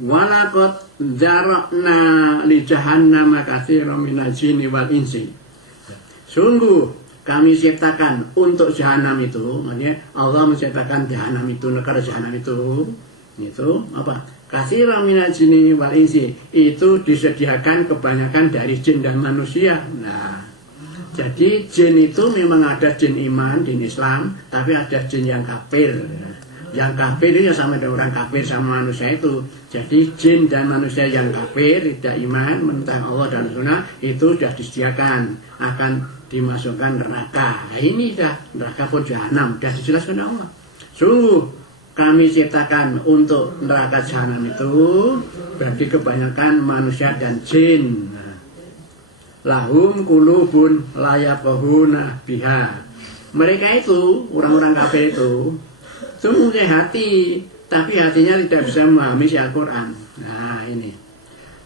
walaqad dzara'na li jahannama katsiran minal jinni wal insi. Sungguh kami ciptakan untuk jahanam itu, maksudnya Allah menciptakan jahanam itu, negara jahanam itu apa? Katsiran minal jinni wal insi, itu disediakan kebanyakan dari jin dan manusia. Nah, jadi jin itu memang ada jin iman, jin Islam, tapi ada jin yang kafir. Yang kafir itu ya sama dengan orang kafir sama manusia itu. Jadi jin dan manusia yang kafir, tidak iman, menentang Allah dan Rasulnya, itu sudah disediakan akan dimasukkan neraka. Nah, ini dah neraka pun jahanam, sudah dijelaskan Allah. Sungguh kami ciptakan untuk neraka jahanam itu berarti kebanyakan manusia dan jin. Lahum kulubun layafqahuna biha. Mereka itu orang-orang kafir itu mempunyai hati, tapi hatinya tidak bisa memahami Al-Quran. Nah ini.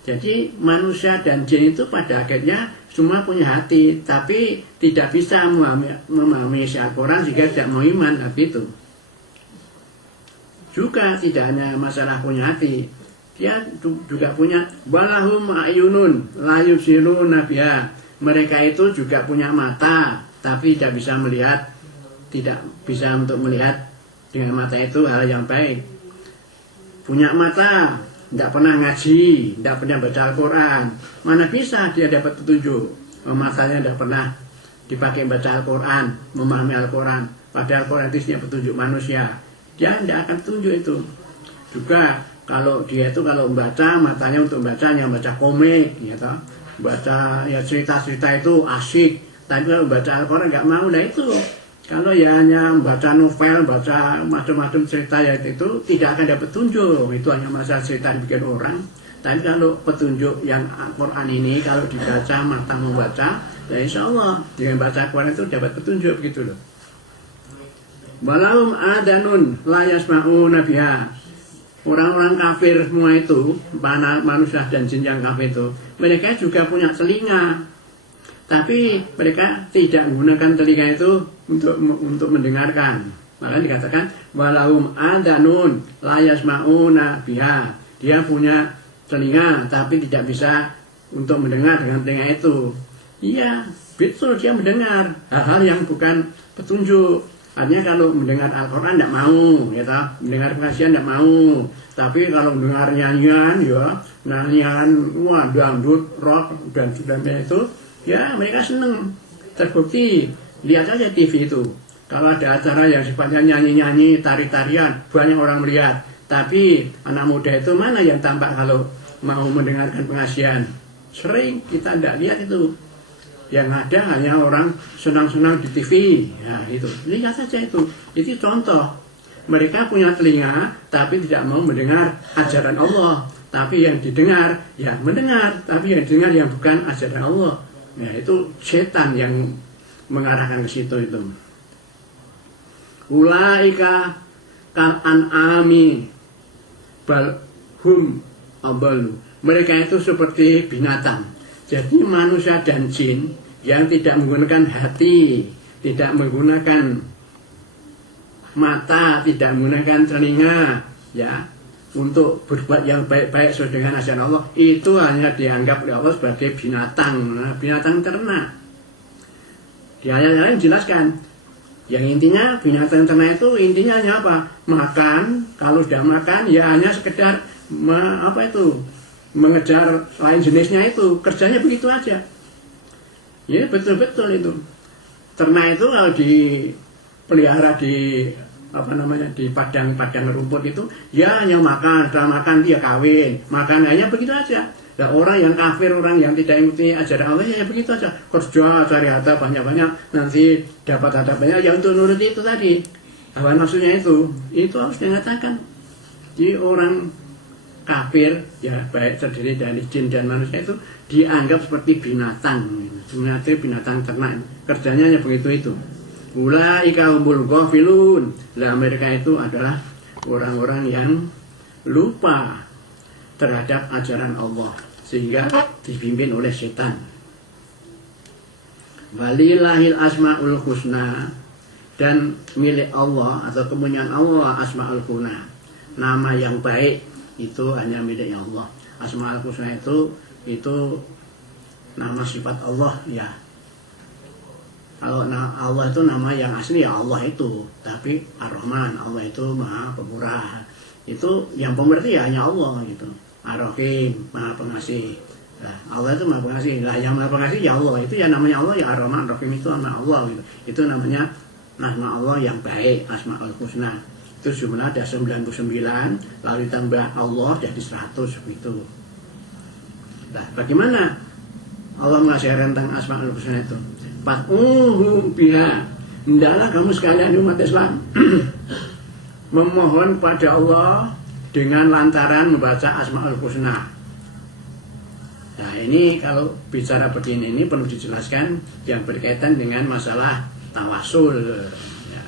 Jadi manusia dan jin itu pada akhirnya semua punya hati, tapi tidak bisa memahami Al-Quran sehingga tidak mau iman. Tapi itu juga tidak hanya masalah punya hati, dia juga punya walahum ayunun la yubsiruna biha. Mereka itu juga punya mata, tapi tidak bisa melihat, tidak bisa untuk melihat dengan mata itu hal yang baik. Punya mata, tidak pernah ngaji, tidak pernah baca Al-Quran, mana bisa dia dapat petunjuk? Matanya tidak pernah dipakai baca Al-Quran, memahami Al-Quran. Padahal Al-Quran itu isinya petunjuk manusia, dia tidak akan tunjuk itu. Juga kalau dia itu kalau membaca, matanya untuk membacanya, baca komik, ya toh, baca ya cerita-cerita itu asik. Tapi kalau baca Al-Quran nggak mau, lah itu. Kalau ya hanya membaca novel, baca macam-macam cerita ya itu tidak akan dapat petunjuk. Itu hanya masalah cerita dibikin orang. Tapi kalau petunjuk yang Al-Quran ini kalau dibaca, mata membaca, ya insya Allah dengan baca Al-Quran itu dapat petunjuk begitu loh. Walahum adanun la yasma'una biha. Orang-orang kafir semua itu, manusia dan jin yang kafir itu, mereka juga punya telinga, tapi mereka tidak menggunakan telinga itu untuk mendengarkan. Maka dikatakan walahum adanun la yasma'una biha. Dia punya telinga, tapi tidak bisa untuk mendengar dengan telinga itu. Iya, betul dia mendengar hal-hal yang bukan petunjuk. Artinya kalau mendengar Al-Quran tidak mau, ya toh? Mendengar pengajian tidak mau. Tapi kalau mendengar nyanyian, ya nyanyian, wah dangdut, rock dan sebagainya itu, ya mereka seneng. Terbukti, lihat aja TV itu. Kalau ada acara yang sifatnya nyanyi-nyanyi, tari-tarian, banyak orang melihat. Tapi anak muda itu mana yang tampak kalau mau mendengarkan pengajian? Sering kita tidak lihat itu. Yang ada hanya orang senang-senang di TV. Ya itu, lihat saja itu. Itu contoh. Mereka punya telinga, tapi tidak mau mendengar ajaran Allah. Tapi yang didengar, ya mendengar. Tapi yang didengar yang bukan ajaran Allah. Ya itu setan yang mengarahkan ke situ itu. Ulaika kal an'ami bal hum abalu. Mereka itu seperti binatang. Jadi manusia dan jin yang tidak menggunakan hati, tidak menggunakan mata, tidak menggunakan telinga, ya, untuk berbuat yang baik-baik sesuai dengan ajaran Allah, itu hanya dianggap oleh Allah sebagai binatang, binatang ternak. Di ayat lain jelaskan, yang intinya binatang ternak itu intinya hanya apa? Makan. Kalau sudah makan, ya hanya sekedar mengejar lain jenisnya itu, kerjanya begitu aja. Ya betul-betul itu. Ternak itu kalau dipelihara di di padang rumput itu, ya hanya makan, setelah makan dia kawin, makan hanya begitu aja. Nah, orang yang kafir, orang yang tidak ikuti ajaran Allah ya begitu aja, kerja cari harta banyak-banyak, nanti dapat harta banyak ya untuk nurut itu tadi. Hawa nafsunya itu harus dinyatakan. Jadi orang kafir ya baik terdiri dari jin dan manusia itu dianggap seperti binatang, sebenarnya binatang ternak, kerjanya hanya begitu itu. Ulaika humul ghafilun. Lah mereka itu adalah orang-orang yang lupa terhadap ajaran Allah sehingga dipimpin oleh setan. Walillahil asmaul husna, dan milik Allah atau kepunyaan Allah asmaul husna, nama yang baik. itu hanya miliknya Allah. Asmaul Husna itu nama sifat Allah ya. Kalau Allah itu nama yang asli ya Allah itu, tapi Ar-Rahman, Allah itu Maha Pemurah. Itu yang pemberi ya hanya Allah gitu. Ar-Rahim, Maha Pengasih. Nah, Allah itu Maha Pengasih. Lah yang Maha Pengasih ya Allah, itu ya namanya Allah ya Ar-Rahman, Ar-Rahim itu nama Allah gitu. Itu namanya nama Allah yang baik, Asmaul Husna. Itu jumlah ada 99, lalu ditambah Allah jadi 100 begitu. Nah, bagaimana Allah mengajarkan tentang Asmaul Husna itu? Fad'uhu biha. Hendaklah kamu sekalian umat Islam memohon pada Allah dengan lantaran membaca Asmaul Husna. Nah, ini kalau bicara begini ini perlu dijelaskan yang berkaitan dengan masalah tawasul. Ya.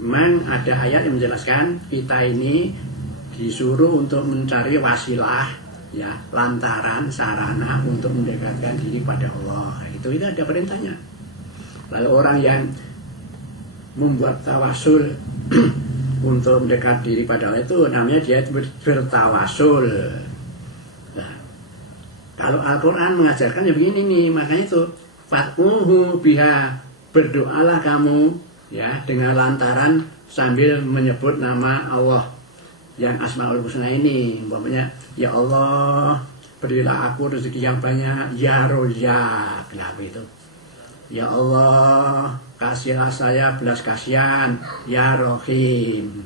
Memang ada ayat yang menjelaskan kita ini disuruh untuk mencari wasilah, ya, lantaran, sarana untuk mendekatkan diri pada Allah. Itu ada perintahnya. Lalu orang yang membuat tawasul untuk mendekat diri pada Allah itu namanya dia bertawasul. Nah, kalau Al-Quran mengajarkan ya begini nih, makanya itu fad'uhu biha, berdoalah kamu ya dengan lantaran sambil menyebut nama Allah yang Asmaul Husna ini. Umpamanya ya Allah, berilah aku rezeki yang banyak, ya Rozak, nah itu. Ya Allah, kasihlah saya belas kasihan, ya Rohim.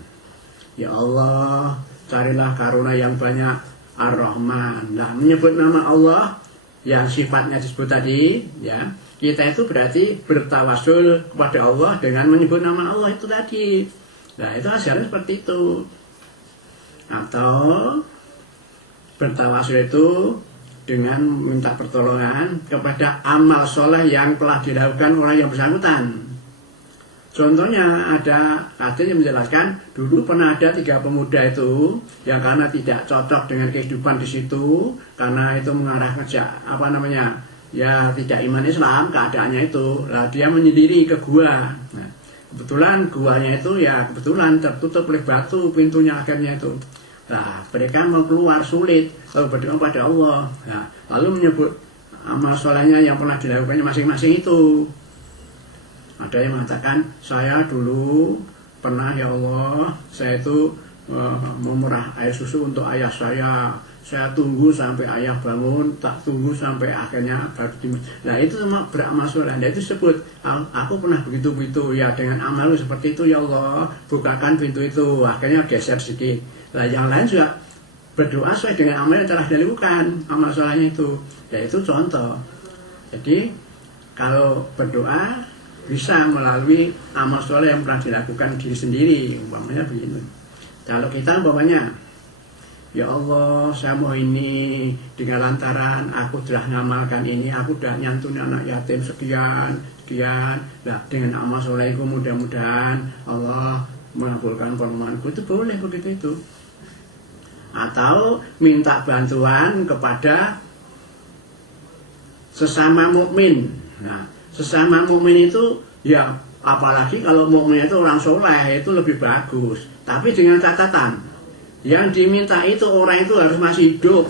Ya Allah, carilah karunia yang banyak, Ar-Rahman. Nah, menyebut nama Allah yang sifatnya disebut tadi, ya, kita itu berarti bertawasul kepada Allah dengan menyebut nama Allah itu tadi. Nah, itu ajaran seperti itu. Atau bertawasul itu dengan minta pertolongan kepada amal soleh yang telah dilakukan orang yang bersangkutan. Contohnya ada hadis yang menjelaskan dulu pernah ada 3 pemuda itu yang karena tidak cocok dengan kehidupan di situ, karena itu mengarah ngejak ya tidak iman Islam keadaannya itu. Nah, dia menyendiri ke gua. Nah, kebetulan guanya itu ya kebetulan tertutup oleh batu pintunya akhirnya itu. Nah, mereka mau keluar sulit, lalu berdoa pada Allah. Nah, lalu menyebut amal solehnya yang pernah dilakukannya masing-masing itu. Ada yang mengatakan, saya dulu pernah ya Allah, saya itu memurah air susu untuk ayah saya. Saya tunggu sampai ayah bangun, tak tunggu sampai akhirnya baru dimulai. Nah, itu semua beramal soleh. Nah, itu sebut, aku pernah begitu-begitu ya, dengan amal seperti itu ya Allah, bukakan pintu itu. Akhirnya geser sedikit. Nah, yang lain juga berdoa sesuai dengan amal yang telah dilakukan, amal solehnya itu. Ya, itu contoh. Jadi, kalau berdoa bisa melalui amal soleh yang pernah dilakukan diri sendiri, umpamanya begini. Kalau kita umpamanya, ya Allah, saya mau ini dengan lantaran aku telah ngamalkan ini, aku sudah nyantuni anak yatim sekian. Nah, dengan amal solehku mudah-mudahan Allah mengabulkan permohonanku, itu boleh begitu itu. Atau minta bantuan kepada sesama mukmin. Nah, sesama mukmin itu ya apalagi kalau mukmin itu orang soleh itu lebih bagus. Tapi dengan catatan yang diminta itu orang itu harus masih hidup.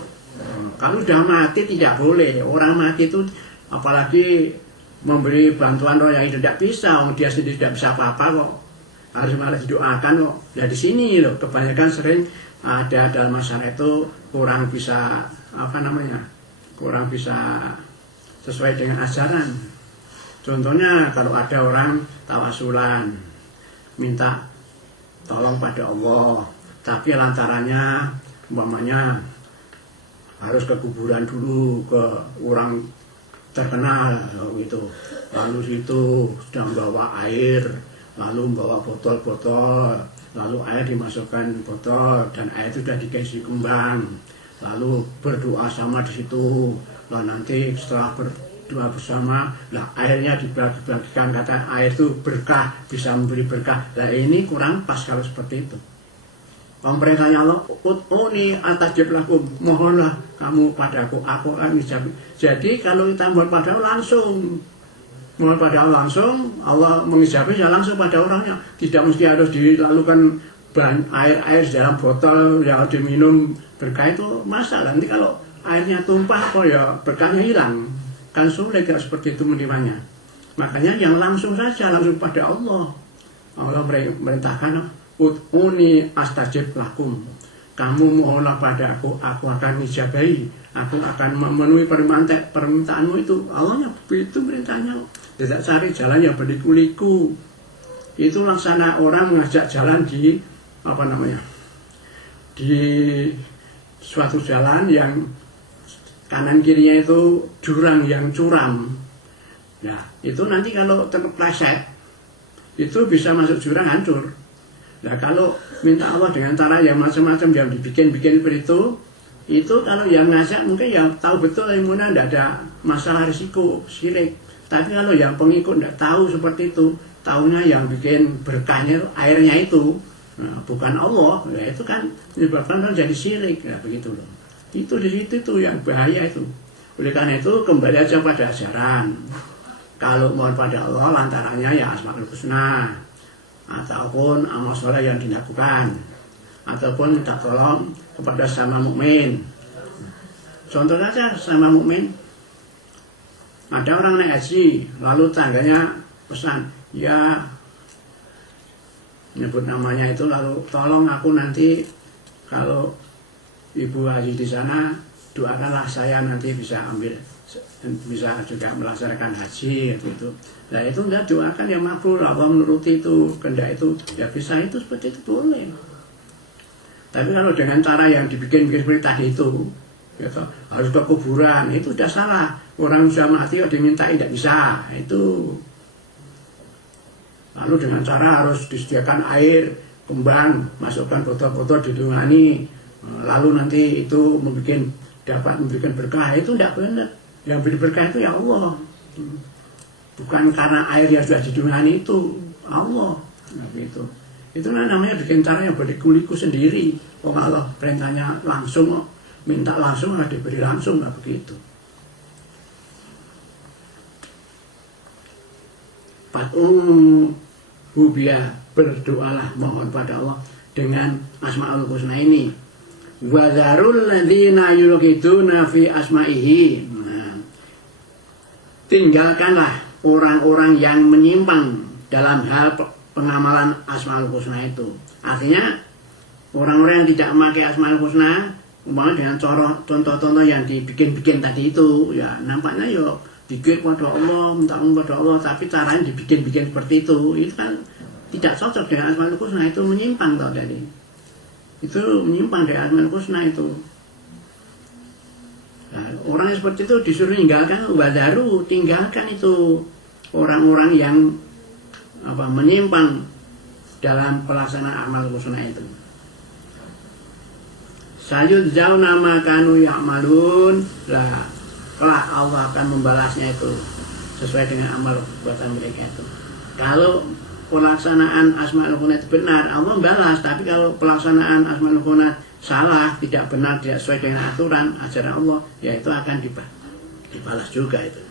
Kalau sudah mati tidak boleh. Orang mati itu apalagi memberi bantuan orang yang tidak bisa, dia sendiri tidak bisa apa-apa kok. Harus malah didoakan kok. Ya di sini loh kebanyakan sering ada dalam masyarakat itu kurang bisa kurang bisa sesuai dengan ajaran. Contohnya kalau ada orang tawasulan minta tolong pada Allah, tapi lantarannya umpamanya harus ke kuburan dulu, ke orang terkenal gitu, lalu situ sedang bawa air, lalu membawa botol-botol, lalu air dimasukkan botol dan air itu sudah dikasih kembang, lalu berdoa sama di situ. Lah nanti setelah berdoa bersama, lah airnya dibagi-bagikan, kata air itu berkah, bisa memberi berkah. Lah ini kurang pas kalau seperti itu. Perintahnya Allah, ud'uni astajib lakum, mohonlah kamu padaku, aku akan ijab. Jadi kalau kita mohon pada Allah langsung, mohon pada Allah langsung, Allah mengijabi ya langsung pada orangnya. Tidak mesti harus dilakukan air dalam botol yang diminum berkah itu masalah. Nanti kalau airnya tumpah kok ya berkahnya hilang, kan sulit kalau seperti itu menerimanya. Makanya yang langsung saja, langsung pada Allah. Allah merintahkan, ud'uni astajib lakum. Kamu mohonlah pada aku akan ijabahi, aku akan memenuhi permintaanmu itu. Allahnya begitu merintahnya. Tidak cari jalan yang berliku-liku. Itu laksana orang mengajak jalan di di suatu jalan yang kanan kirinya itu jurang yang curam. Nah, itu nanti kalau terpleset itu bisa masuk jurang, hancur. Nah, kalau minta Allah dengan cara yang macam-macam yang dibikin-bikin seperti itu kalau yang ngajak mungkin yang tahu betul ilmunya tidak ada masalah risiko syirik. Tapi kalau yang pengikut tidak tahu seperti itu, tahunya yang bikin berkahnya airnya itu, nah, bukan Allah, ya itu kan menyebabkan jadi syirik, ya begitu loh. Itu di situ tuh yang bahaya itu. Oleh karena itu kembali aja pada ajaran. Kalau mohon pada Allah lantarannya ya Asmaul Husna, ataupun amal soleh yang dilakukan, ataupun minta tolong kepada sama mukmin. Contoh saja sama mukmin. Ada orang naik haji, lalu tangganya pesan, ya nyebut namanya itu, lalu tolong aku nanti kalau ibu haji di sana doakanlah saya nanti bisa bisa juga melaksanakan haji gitu. Nah itu enggak doakan yang makbul, Allah menuruti itu kehendak itu, ya bisa itu seperti itu boleh. Tapi kalau dengan cara yang dibikin-bikin seperti tadi itu, gitu, harus ke kuburan, itu sudah salah. Orang sudah mati kok dimintain tidak bisa, itu. Lalu dengan cara harus disediakan air, kembang, masukkan botol-botol didungani, lalu nanti itu dapat memberikan berkah, itu tidak benar. Yang beri berkah itu ya Allah, bukan karena air yang sudah didungani itu Allah. Nah, gitu. Itu namanya bikin cara yang berliku-liku sendiri. Oh Allah perintahnya langsung, minta langsung harus diberi langsung, nggak begitu. Hubiyah, berdoalah, mohon pada Allah dengan Asmaul Husna ini. Wa dzarul ladzina yulqiduna fi asma'ihi. Tinggalkanlah orang-orang yang menyimpang dalam hal pengamalan Asmaul Husna itu. Artinya orang-orang yang tidak memakai Asmaul Husna, umpamanya dengan contoh-contoh yang dibikin-bikin tadi itu, ya nampaknya ya bikin pada Allah, minta pada Allah, tapi caranya dibikin-bikin seperti itu kan tidak cocok dengan Asmaul Husna, itu menyimpang tau tadi. Itu menyimpang dari Asmaul Husna itu. Nah, orang yang seperti itu disuruh tinggalkan, wadaru, tinggalkan itu orang-orang yang menyimpang dalam pelaksanaan amal husna itu. Sayudzau nama kanu ya'malun, lah kelak Allah akan membalasnya itu sesuai dengan amal buatan mereka itu. Kalau pelaksanaan Asmaul Husna itu benar, Allah membalas. Tapi kalau pelaksanaan Asmaul Husna salah, tidak benar, tidak sesuai dengan aturan ajaran Allah, ya itu akan dibalas juga itu.